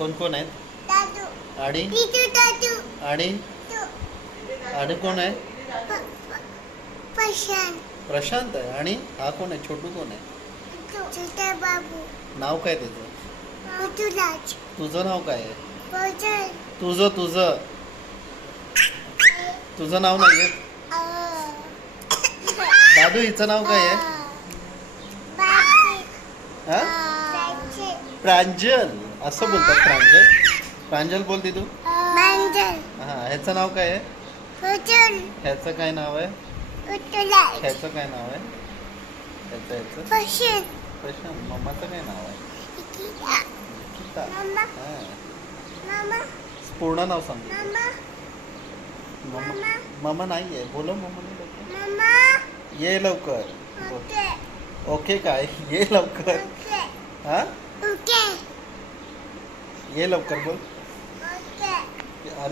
कोण कोण आहेत? दादू. आणि तिथू दादू. आणि तू. आणि कोण आहे? प्रशांत. प्रशांत आहे. आणि हा कोण आहे? छोटू कोण आहे? छोटा बाबू. नाव काय त्याचं? ऋतुराज. तुझं नाव काय आहे? भोजन. तुझं तुझं नाव नाही आहे. दादू हिचं नाव काय आहे? हा? प्रांजल. असं बोलतात प्रांजल. प्रांजल बोलते तू. हा, ह्याचं नाव काय आहे? भोजन. ह्याचं काय नाव आहे? ऋतुराज. ह्याचं काय नाव आहे? ह्याचं प्रशांत. प्रशांत. मम्माचं काय नाव आहे? निकिता. मम्मा. हा. मामा. पूर्ण नाव सांग. मामा. मम्मा. मम्मा नाही आहे. बोलो मम्मा नाही लवकर. मामा. ये लवकर. बोल. ओके. ओके काय? ये लवकर. ओके. हा, ओके. ये लवकर बोल. ओके. अरे